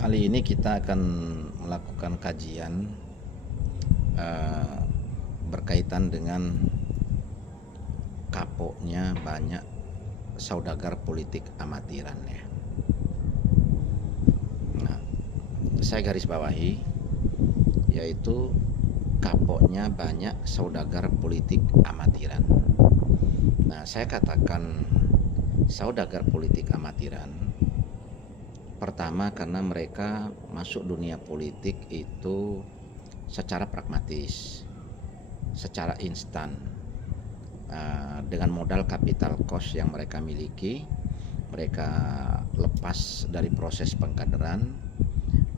Kali ini kita akan melakukan kajian eh, berkaitan dengan kapoknya banyak saudagar politik amatiran ya. Nah, saya garis bawahi yaitu kapoknya banyak saudagar politik amatiran. Nah, saya katakan saudagar politik amatiran pertama karena mereka masuk dunia politik itu secara pragmatis, secara instan, dengan modal capital cost yang mereka miliki. Mereka lepas dari proses pengkaderan,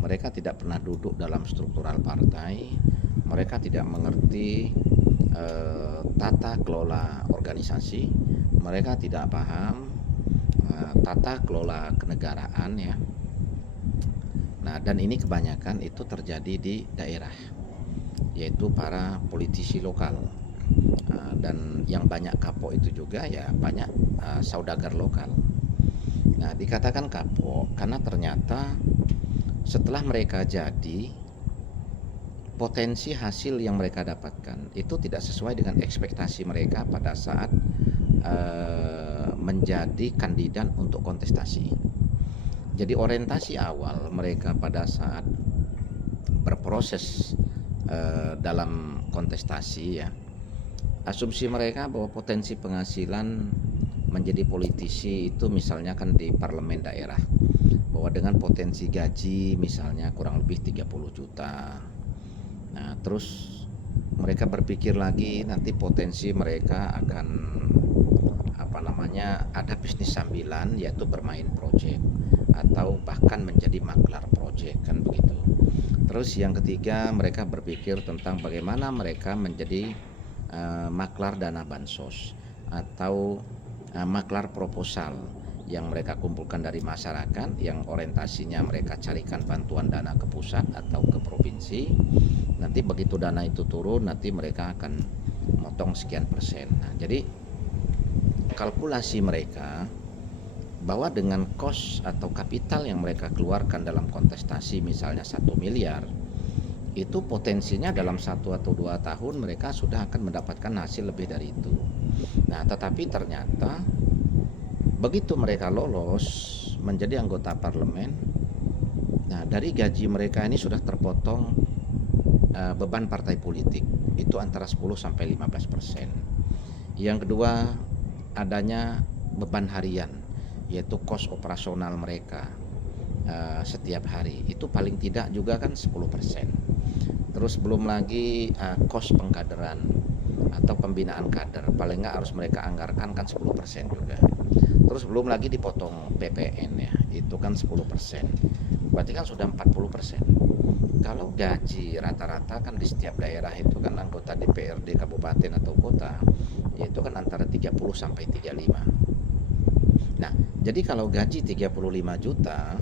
mereka tidak pernah duduk dalam struktural partai, mereka tidak mengerti tata kelola organisasi, mereka tidak paham tata kelola kenegaraan ya. Nah, dan ini kebanyakan itu terjadi di daerah, yaitu para politisi lokal. Dan yang banyak kapok itu juga ya banyak saudagar lokal. Nah, dikatakan kapok karena ternyata setelah mereka jadi, potensi hasil yang mereka dapatkan itu tidak sesuai dengan ekspektasi mereka pada saat menjadi kandidat untuk kontestasi. Jadi orientasi awal mereka pada saat berproses dalam kontestasi ya, asumsi mereka bahwa potensi penghasilan menjadi politisi itu misalnya kan di parlemen daerah, bahwa dengan potensi gaji misalnya kurang lebih 30 juta. Nah, terus mereka berpikir lagi nanti potensi mereka akan ada bisnis sambilan yaitu bermain project atau bahkan menjadi maklar project kan begitu. Terus yang ketiga mereka berpikir tentang bagaimana mereka menjadi maklar dana bansos atau maklar proposal yang mereka kumpulkan dari masyarakat, yang orientasinya mereka carikan bantuan dana ke pusat atau ke provinsi. Nanti begitu dana itu turun, nanti mereka akan motong sekian persen. Nah, jadi kalkulasi mereka bahwa dengan cost atau kapital yang mereka keluarkan dalam kontestasi misalnya 1 miliar, itu potensinya dalam 1 atau 2 tahun mereka sudah akan mendapatkan hasil lebih dari itu. Nah, tetapi ternyata begitu mereka lolos menjadi anggota parlemen, nah dari gaji mereka ini sudah terpotong beban partai politik itu antara 10 sampai 15%. Yang kedua, adanya beban harian yaitu kos operasional mereka setiap hari itu paling tidak juga kan 10%. Terus belum lagi kos pengkaderan atau pembinaan kader, paling nggak harus mereka anggarkan kan 10% juga. Terus belum lagi dipotong PPN ya, itu kan 10%. Berarti kan sudah 40%. Kalau gaji rata-rata kan di setiap daerah itu kan anggota DPRD kabupaten atau kota, yaitu kan antara 30 sampai 35. Nah, jadi kalau gaji 35 juta,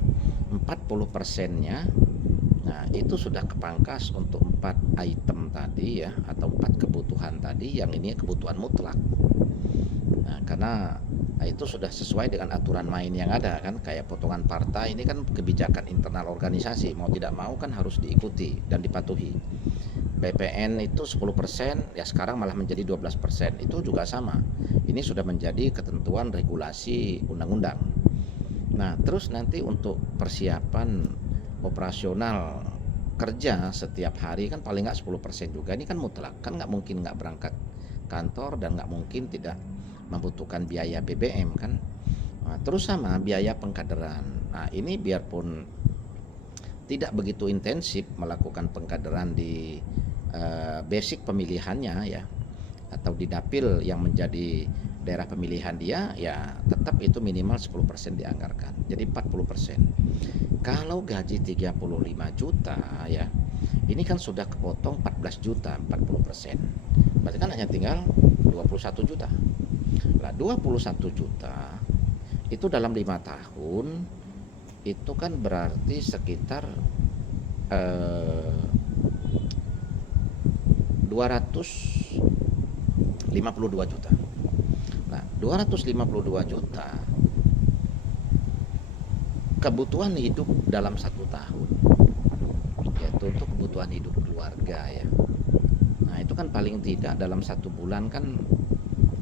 40%-nya nah itu sudah kepangkas untuk 4 item tadi ya, atau 4 kebutuhan tadi, yang ini kebutuhan mutlak. Nah, karena itu sudah sesuai dengan aturan main yang ada kan, kayak potongan partai ini kan kebijakan internal organisasi, mau tidak mau kan harus diikuti dan dipatuhi. PPN itu 10%, ya sekarang malah menjadi 12%, itu juga sama. Ini sudah menjadi ketentuan regulasi undang-undang. Nah, terus nanti untuk persiapan operasional kerja setiap hari kan paling nggak 10% juga, ini kan mutlak, kan nggak mungkin nggak berangkat kantor dan nggak mungkin tidak membutuhkan biaya BBM kan. Nah, terus sama biaya pengkaderan. Nah, ini biarpun tidak begitu intensif melakukan pengkaderan di basic pemilihannya ya, atau di dapil yang menjadi daerah pemilihan dia, ya tetap itu minimal 10% dianggarkan. Jadi 40%. Kalau gaji 35 juta ya, ini kan sudah kepotong 14 juta, 40%. Berarti kan hanya tinggal 21 juta. Lah 21 juta itu dalam 5 tahun itu kan berarti sekitar 252 juta. Nah, 252 juta kebutuhan hidup dalam 1 tahun, yaitu untuk kebutuhan hidup keluarga ya. Nah itu kan paling tidak dalam 1 bulan kan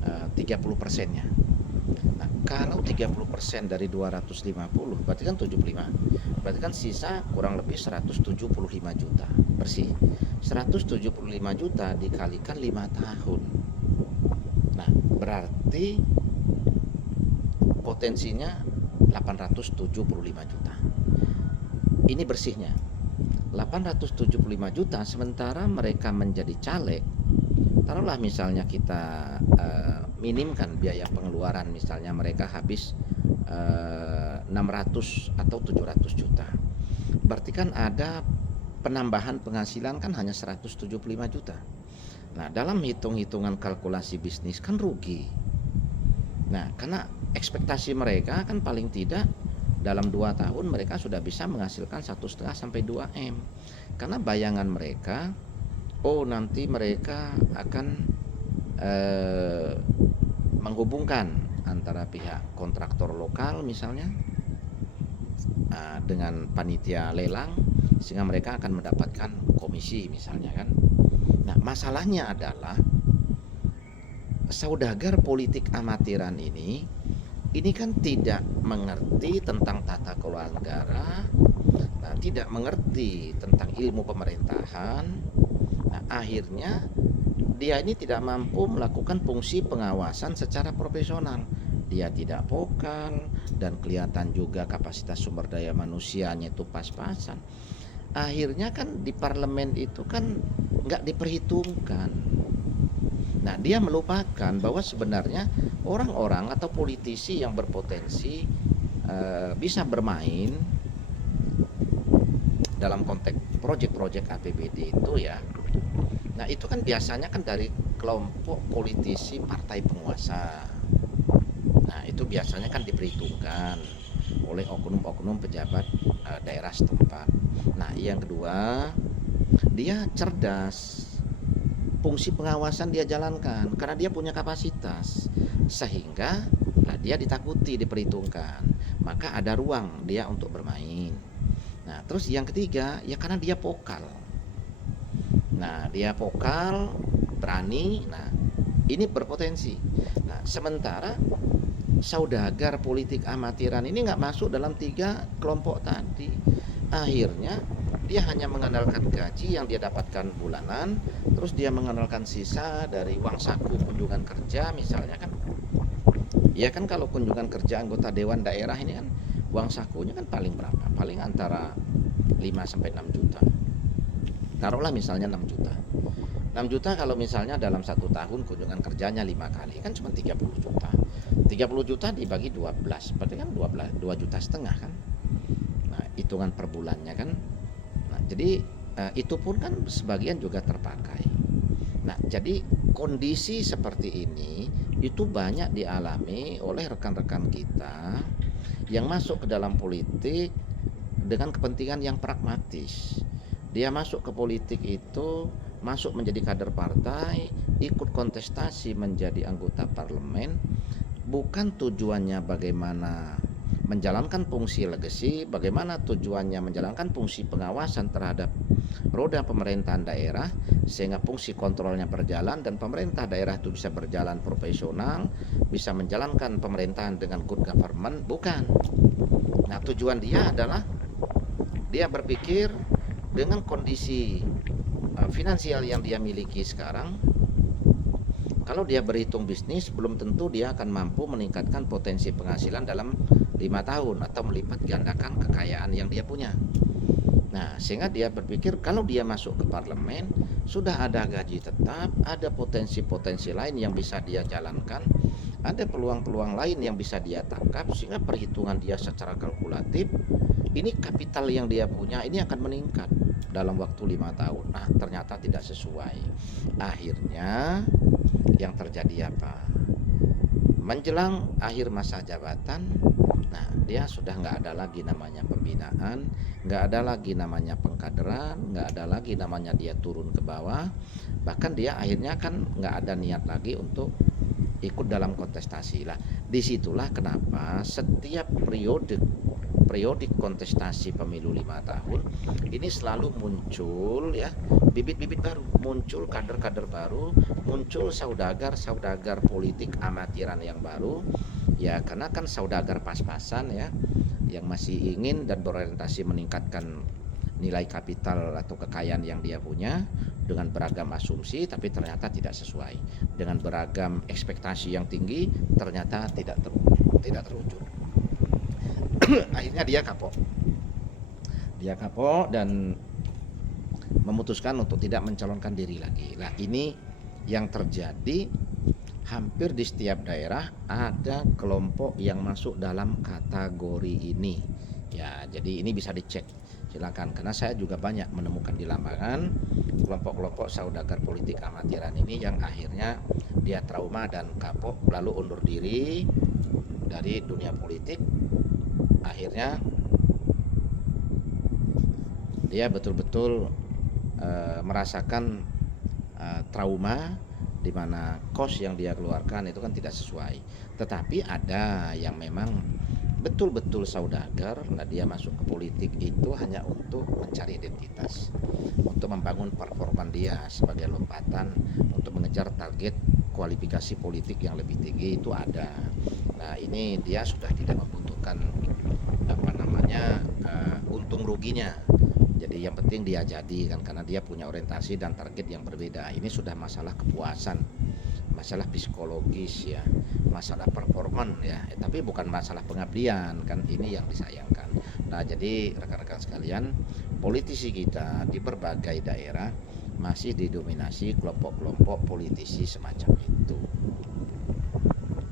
30%-nya. Nah kalau 30% dari 250 berarti kan 75, berarti kan sisa kurang lebih 175 juta bersih. 175 juta dikalikan 5 tahun. Nah berarti potensinya 875 juta. Ini bersihnya 875 juta, sementara mereka menjadi caleg. Taruhlah misalnya kita minimkan biaya pengeluaran, misalnya mereka habis 600 atau 700 juta. Berarti kan ada penambahan penghasilan kan hanya 175 juta. Nah, dalam hitung-hitungan kalkulasi bisnis kan rugi. Nah, karena ekspektasi mereka kan paling tidak dalam 2 tahun mereka sudah bisa menghasilkan 1,5 sampai 2 M. Karena bayangan mereka, oh nanti mereka akan menghubungkan antara pihak kontraktor lokal misalnya dengan panitia lelang, sehingga mereka akan mendapatkan komisi misalnya kan. Nah, masalahnya adalah saudagar politik amatiran ini kan tidak mengerti tentang tata kelola negara, nah, tidak mengerti tentang ilmu pemerintahan. Nah, akhirnya dia ini tidak mampu melakukan fungsi pengawasan secara profesional. Dia tidak vokal dan kelihatan juga kapasitas sumber daya manusianya itu pas-pasan. Akhirnya kan di parlemen itu kan nggak diperhitungkan. Nah, dia melupakan bahwa sebenarnya orang-orang atau politisi yang berpotensi bisa bermain dalam konteks proyek-proyek APBD itu ya. Nah, itu kan biasanya kan dari kelompok politisi partai penguasa. Nah, itu biasanya kan diperhitungkan oleh oknum-oknum pejabat daerah setempat. Nah, yang kedua, dia cerdas. Fungsi pengawasan dia jalankan karena dia punya kapasitas, sehingga dia ditakuti, diperhitungkan, maka ada ruang dia untuk bermain. Nah, terus yang ketiga ya karena dia vokal. Nah, dia vokal, berani. Nah, ini berpotensi. Nah, sementara saudagar politik amatiran ini nggak masuk dalam 3 kelompok tadi. Akhirnya dia hanya mengandalkan gaji yang dia dapatkan bulanan, terus dia mengandalkan sisa dari uang saku kunjungan kerja misalnya kan. Ya kan kalau kunjungan kerja anggota dewan daerah ini kan uang sakunya kan paling berapa? Paling antara 5 sampai 6 juta. Taruhlah misalnya 6 juta. 6 juta kalau misalnya dalam 1 tahun kunjungan kerjanya 5 kali kan cuma 30 juta. 30 juta dibagi 12, berarti kan 2 juta setengah kan. Nah, hitungan per bulannya kan. Nah, jadi itu pun kan sebagian juga terpakai. Nah, jadi kondisi seperti ini itu banyak dialami oleh rekan-rekan kita yang masuk ke dalam politik dengan kepentingan yang pragmatis. Dia masuk ke politik itu, masuk menjadi kader partai, ikut kontestasi menjadi anggota parlemen, bukan tujuannya bagaimana menjalankan fungsi legacy, bagaimana tujuannya menjalankan fungsi pengawasan terhadap roda pemerintahan daerah sehingga fungsi kontrolnya berjalan dan pemerintah daerah itu bisa berjalan profesional, bisa menjalankan pemerintahan dengan good government, bukan. Nah, tujuan dia adalah dia berpikir dengan kondisi finansial yang dia miliki sekarang, kalau dia berhitung bisnis belum tentu dia akan mampu meningkatkan potensi penghasilan dalam 5 tahun atau melipat gandakan kekayaan yang dia punya. Nah, sehingga dia berpikir kalau dia masuk ke parlemen, sudah ada gaji tetap, ada potensi-potensi lain yang bisa dia jalankan, ada peluang-peluang lain yang bisa dia tangkap, sehingga perhitungan dia secara kalkulatif, ini kapital yang dia punya ini akan meningkat dalam waktu 5 tahun. Nah, ternyata tidak sesuai. Akhirnya yang terjadi apa? Menjelang akhir masa jabatan, nah dia sudah nggak ada lagi namanya pembinaan, nggak ada lagi namanya pengkaderan, nggak ada lagi namanya dia turun ke bawah, bahkan dia akhirnya kan nggak ada niat lagi untuk ikut dalam kontestasi lah. Disitulah kenapa setiap periode periodik kontestasi pemilu 5 tahun ini selalu muncul ya bibit-bibit baru, muncul kader-kader baru, muncul saudagar politik amatiran yang baru ya, karena kan saudagar pas-pasan ya yang masih ingin dan berorientasi meningkatkan nilai kapital atau kekayaan yang dia punya dengan beragam asumsi, tapi ternyata tidak sesuai, dengan beragam ekspektasi yang tinggi ternyata tidak terwujud. Akhirnya dia kapok dan memutuskan untuk tidak mencalonkan diri lagi. Nah, ini yang terjadi hampir di setiap daerah ada kelompok yang masuk dalam kategori ini ya. Jadi ini bisa dicek, silakan, karena saya juga banyak menemukan di lapangan kelompok-kelompok saudagar politik amatiran ini yang akhirnya dia trauma dan kapok lalu undur diri dari dunia politik. Akhirnya dia betul-betul merasakan trauma di mana kos yang dia keluarkan itu kan tidak sesuai. Tetapi ada yang memang betul-betul saudagar, nah dia masuk ke politik itu hanya untuk mencari identitas, untuk membangun performa dia sebagai lompatan untuk mengejar target kualifikasi politik yang lebih tinggi itu ada. Nah, ini dia sudah tidak membutuhkan untung ruginya. Jadi yang penting dia jadi kan, karena dia punya orientasi dan target yang berbeda. Ini sudah masalah kepuasan, masalah psikologis ya, masalah performan ya, tapi bukan masalah pengabdian kan, ini yang disayangkan. Nah, jadi rekan-rekan sekalian, politisi kita di berbagai daerah masih didominasi kelompok-kelompok politisi semacam itu.